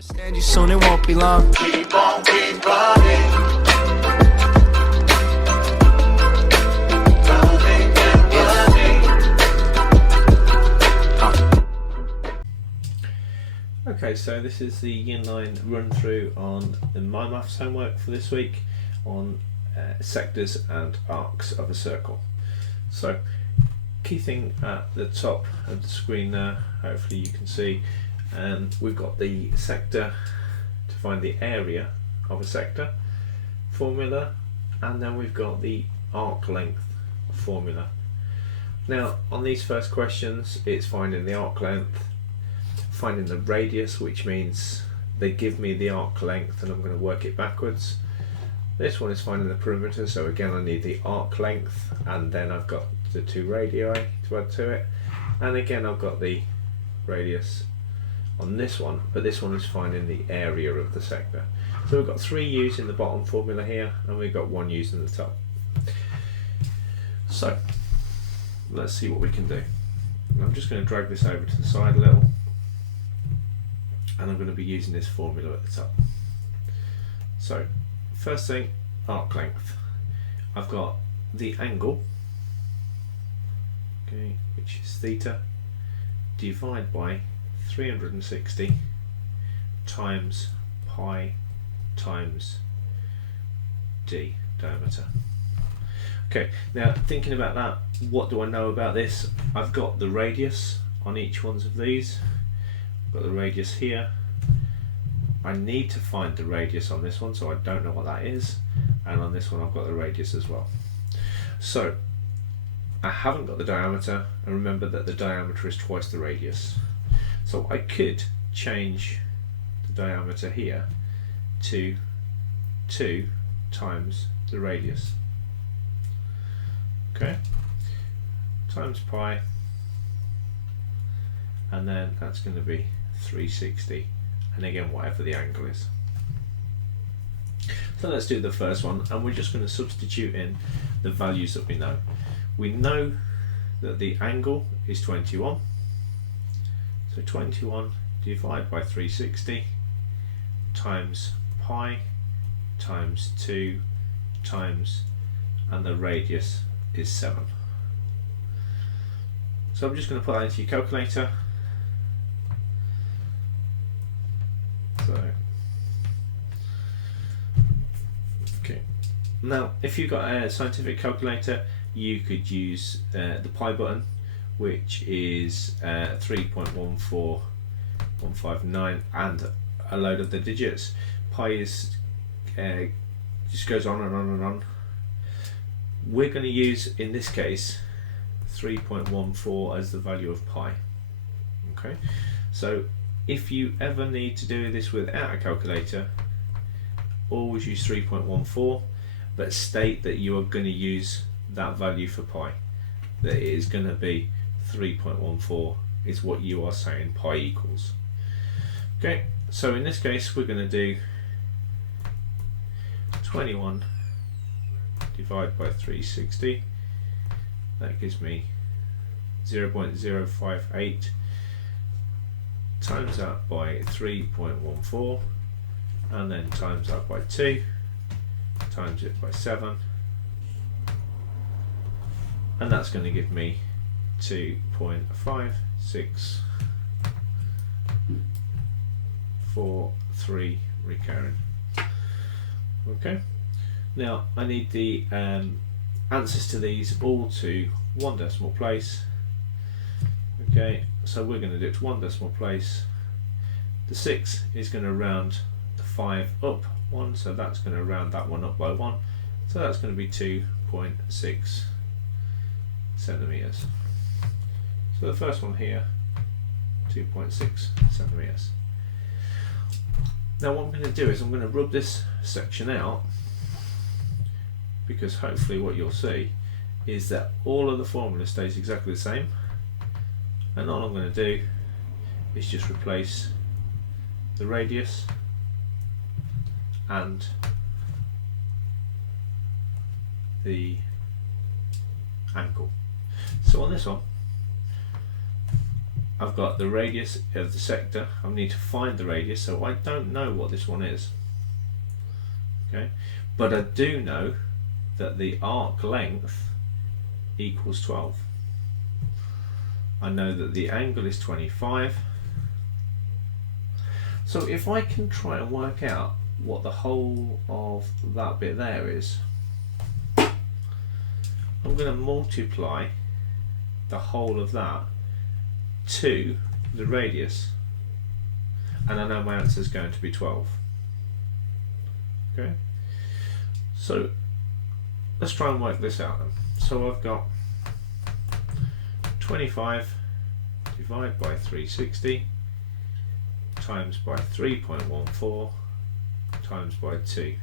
Understand you soon, it won't be long. Keep on, keep running. Okay, so this is the Year 9 run through on the My Maths homework for this week on sectors and arcs of a circle. So, key thing at the top of the screen there, hopefully you can see, we've got the sector to find the area of a sector formula, and then we've got the arc length formula. Now, on these first questions, it's finding the arc length, finding the radius, which means they give me the arc length and I'm going to work it backwards. This one is finding the perimeter, so again I need the arc length, and then I've got the two radii to add to it, and again I've got the radius on this one, but this one is finding the area of the sector. So we've got 3 u's in the bottom formula here, and we've got 1 u in the top. So let's see what we can do. I'm just going to drag this over to the side a little, and I'm going to be using this formula at the top. So first thing, arc length. I've got the angle, okay, which is theta, divide by 360 times pi times d, diameter. Okay, now thinking about that, what do I know about this? I've got the radius on each one of these. Got the radius here. I need to find the radius on this one, so I don't know what that is, and on this one I've got the radius as well. So I haven't got the diameter, and remember that the diameter is twice the radius. So I could change the diameter here to 2 times the radius. Okay, times pi, and then that's going to be 360, and again whatever the angle is. So let's do the first one, and we're just going to substitute in the values that we know. We know that the angle is 21, so 21 divided by 360 times pi times 2 times, and the radius is 7. So I'm just going to put that into your calculator. Okay. Now, if you've got a scientific calculator, you could use the pi button, which is 3.14159 and a load of the digits. Pi is just goes on and on and on. We're going to use, in this case, 3.14 as the value of pi. Okay, so if you ever need to do this without a calculator, always use 3.14, but state that you are going to use that value for pi, that it is going to be 3.14 is what you are saying pi equals. Okay, so in this case we're going to do 21 divided by 360, that gives me 0.058, times that by 3.14, and then times that by 2, times it by 7, and that's going to give me 2.5643 recurring. Okay, now I need the answers to these all to 1 decimal place. Okay, so we're going to do it to 1 decimal place. The 6 is going to round the 5 up 1, so that's going to round that one up by 1, so that's going to be 2.6 centimeters. So the first one here, 2.6 centimeters. Now what I'm going to do is I'm going to rub this section out, because hopefully what you'll see is that all of the formula stays exactly the same, and all I'm going to do is just replace the radius and the angle. So on this one I've got the radius of the sector. I need to find the radius, so I don't know what this one is. Okay, but I do know that the arc length equals 12. I know that the angle is 25. So if I can try and work out what the whole of that bit there is, I'm going to multiply the whole of that to the radius, and I know my answer is going to be 12. Okay, so let's try and work this out then. So I've got 25 divided by 360 times by 3.14 times by 2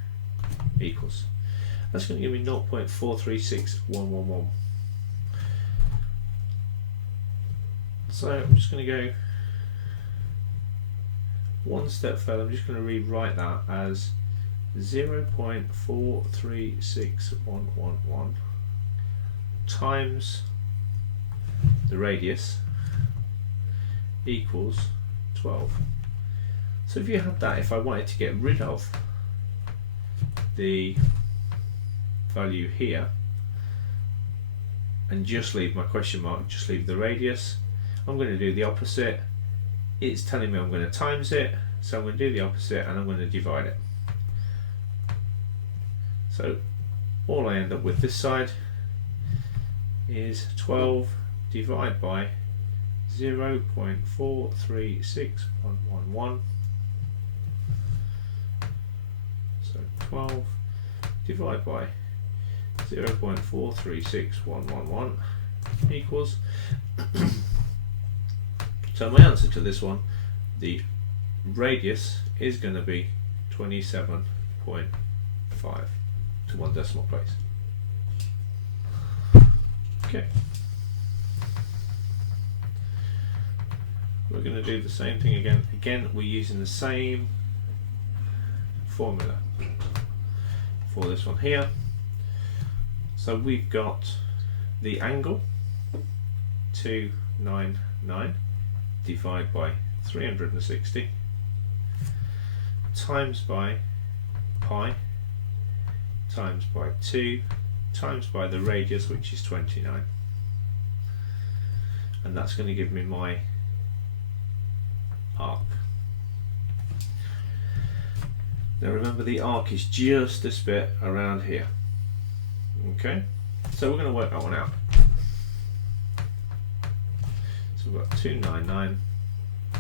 equals, that's going to give me 0.436111. So I'm just going to go one step further. I'm just going to rewrite that as 0.436111 times the radius equals 12. So if you had that, if I wanted to get rid of the value here and just leave my question mark, just leave the radius, I'm going to do the opposite. It's telling me I'm going to times it, so I'm going to do the opposite and I'm going to divide it. So all I end up with this side is 12 divided by 0.436111. So 12 divided by 0.436111 equals so my answer to this one, the radius is going to be 27.5 to 1 decimal place. Okay, we're going to do the same thing again. Again, we're using the same formula for this one here. So we've got the angle 299 divided by 360 times by pi times by 2 times by the radius, which is 29, and that's going to give me my arc. Now remember, the arc is just this bit around here. Okay, so we're going to work that one out. So we've got 299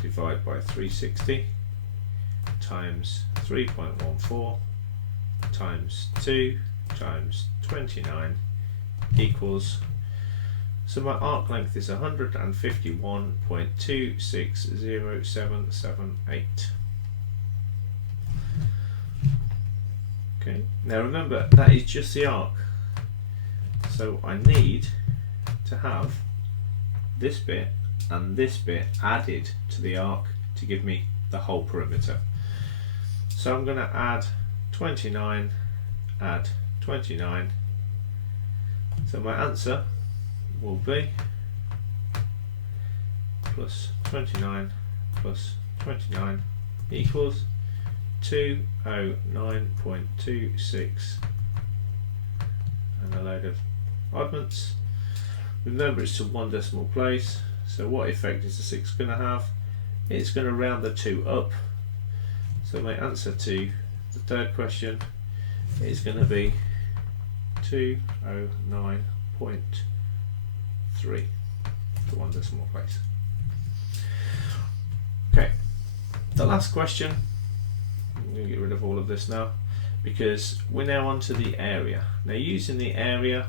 divided by 360 times 3.14 times 2 times 29 equals, so my arc length is 151.260778. Okay, now remember, that is just the arc, so I need to have this bit and this bit added to the arc to give me the whole perimeter. So I'm going to add 29, add 29, so my answer will be plus 29 plus 29 equals 209.26 and a load of oddments. Remember, it's to 1 decimal place, so what effect is the 6 going to have? It's going to round the 2 up, so my answer to the third question is going to be 209.3 to 1 decimal place. Okay, the last question, I'm going to get rid of all of this now because we're now onto the area. Now, using the area,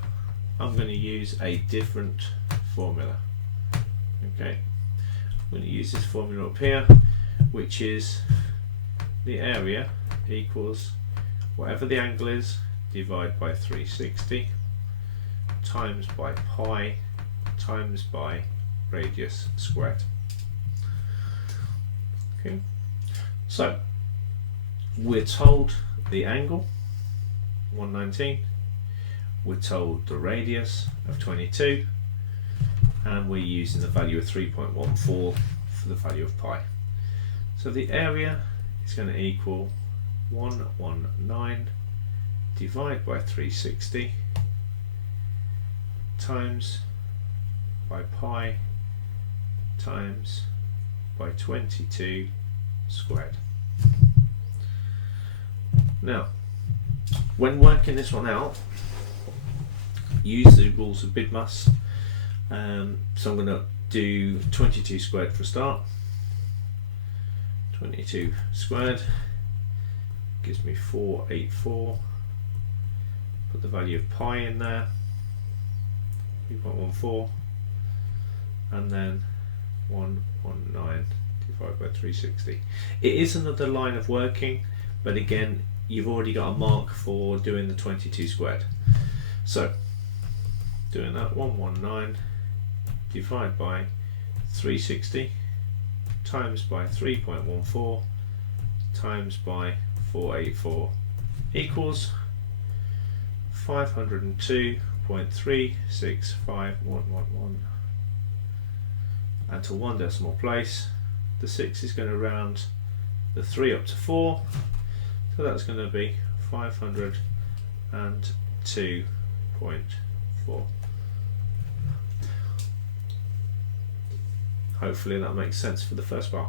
I'm going to use a different formula. Okay, I'm going to use this formula up here, which is the area equals whatever the angle is divided by 360 times by pi times by radius squared. Okay, so we're told the angle 119, we're told the radius of 22, and we're using the value of 3.14 for the value of pi. So the area is going to equal 119 divided by 360 times by pi times by 22 squared. Now, when working this one out, use the rules of BIDMAS. So I'm going to do 22 squared for a start. 22 squared gives me 484. Put the value of pi in there, 3.14, and then 119 divided by 360. It is another line of working, but again, you've already got a mark for doing the 22 squared. So, doing that, 119 divided by 360 times by 3.14 times by 484 equals 502.365111, and to one decimal place. The 6 is going to round the 3 up to 4, so that's going to be 502.4. Hopefully that makes sense for the first part.